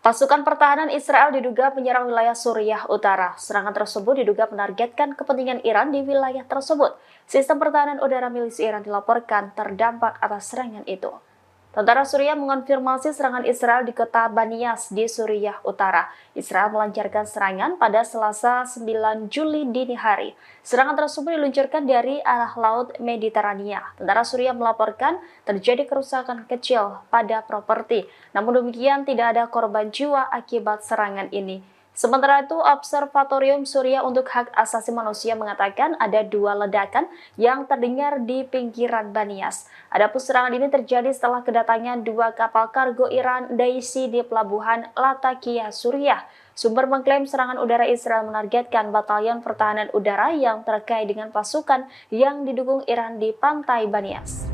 Pasukan pertahanan Israel diduga menyerang wilayah Suriah Utara. Serangan tersebut diduga menargetkan kepentingan Iran di wilayah tersebut. Sistem pertahanan udara milisi Iran dilaporkan terdampak atas serangan itu. Tentara Suriah mengonfirmasi serangan Israel di kota Banias di Suriah Utara. Israel melancarkan serangan pada Selasa 9 Juli dini hari. Serangan tersebut diluncurkan dari arah Laut Mediterania. Tentara Suriah melaporkan terjadi kerusakan kecil pada properti. Namun demikian tidak ada korban jiwa akibat serangan ini. Sementara itu, Observatorium Suriah untuk Hak Asasi Manusia mengatakan ada 2 ledakan yang terdengar di pinggiran Banias. Adapun serangan ini terjadi setelah kedatangan 2 kapal kargo Iran Daisy di pelabuhan Latakia, Suriah. Sumber mengklaim serangan udara Israel menargetkan batalion pertahanan udara yang terkait dengan pasukan yang didukung Iran di pantai Banias.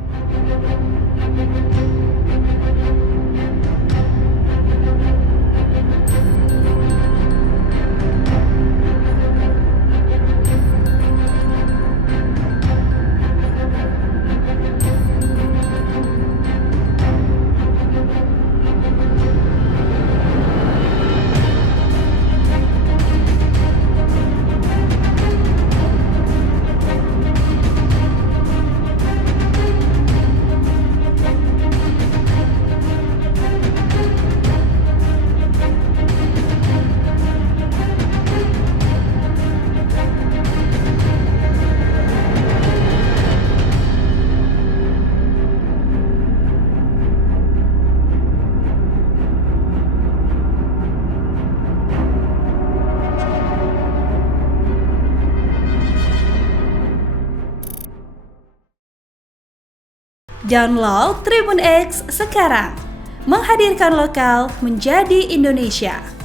Download Tribun X sekarang, menghadirkan lokal menjadi Indonesia.